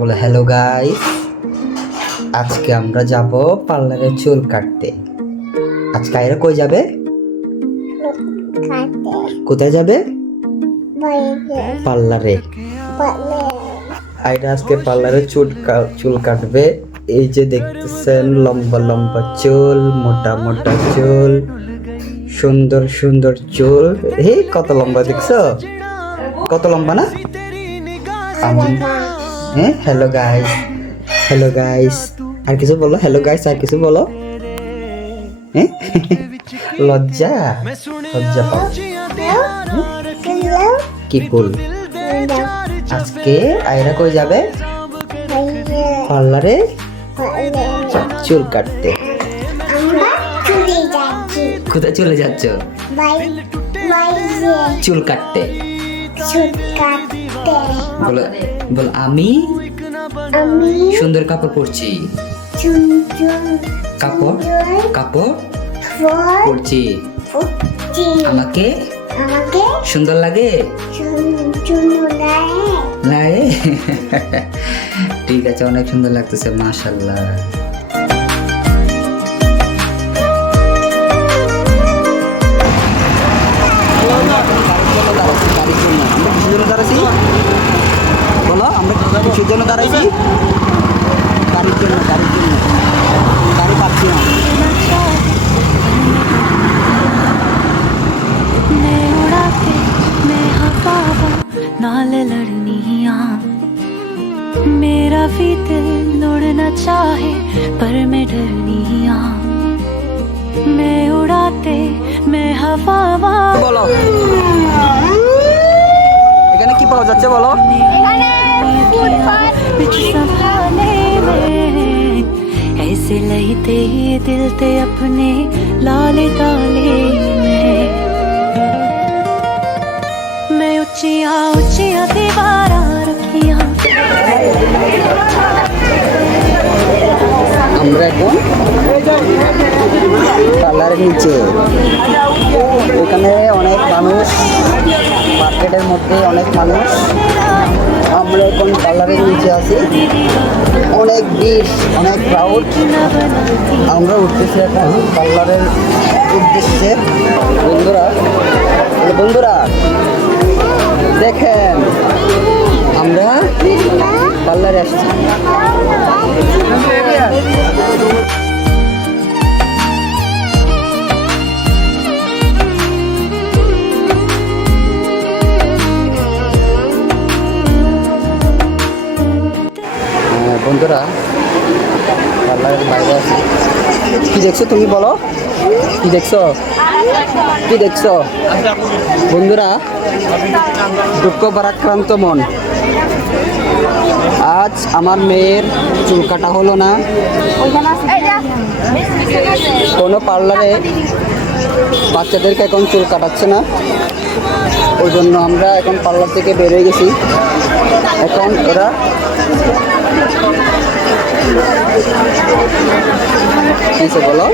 বলে hello guys, আজকে আমরা যাব পার্লারে চুল কাটতে। আজকে আয়রা কই যাবে? কোথায় যাবে? পার্লারে। আয়রা আজকে পার্লারে চুল কাটবে। এই যে দেখতেছেন, লম্বা লম্বা চুল, মোটা মোটা চুল, সুন্দর সুন্দর চুল। হে কত লম্বা দেখছো? কত লম্বা না? হ্যাঁ, হ্যালো গাইস, হ্যালো গাইস। আর কিছু বলো, হ্যালো গাইস, আর কিছু বলো। হ্যাঁ, লজ্জা লজ্জা পাও কি ফুল? আজকে আয়রা কই যাবে? পার্লারে চুল কাটতে। কোথায় চলে যাচ্ছ? চুল কাটতে। বলো বল, আমি সুন্দর কাপড় পরছি। কাপড় কাপড় পরছি। আমাকে সুন্দর লাগে। লাগে। ঠিক আছে, অনেক সুন্দর লাগতেছে, মাশাআল্লাহ। বলো, আমরা কিসের জন্য দাঁড়াইছি? গাড়ির জন্য, গাড়ির জন্য। গাড়ি পাচ্ছি না। नाल लड़निया मेरा भी दिल उड़ना चाहे पर मैं डरनिया मैं उड़ाते मैं हवा বলো, এখানে কি পাওয়া যাচ্ছে বলো? ऐसे लहते दिल ते अपने लाले ताले मैं ऊंचिया ऊंचिया दीवारा रखिया। আমরা এখন পার্লারের নিচে, এখানে অনেক মানুষ, মার্কেটের মধ্যে অনেক মানুষ। আমরা এখন পার্লারের নিচে আছি, অনেক ভিড়, অনেক ক্রাউড। আমরা উঠতেছি এখন পার্লারের উদ্দেশ্যে। বন্ধুরা বন্ধুরা দেখেন, আমরা পার্লারে আসছি। বন্ধুরা, পার্লারের বাইরে আছি। কি দেখছো তুমি বলো? কি দেখছো? কি দেখছো? বন্ধুরা, দুঃখ ভারাক্রান্ত মন। আজ আমার মেয়ের চুল কাটা হলো না। কোনো পার্লারে বাচ্চাদেরকে এখন চুল কাটাচ্ছে না, ওই জন্য আমরা এখন পার্লার থেকে বেরিয়ে গেছি। এখন ওরা বলো।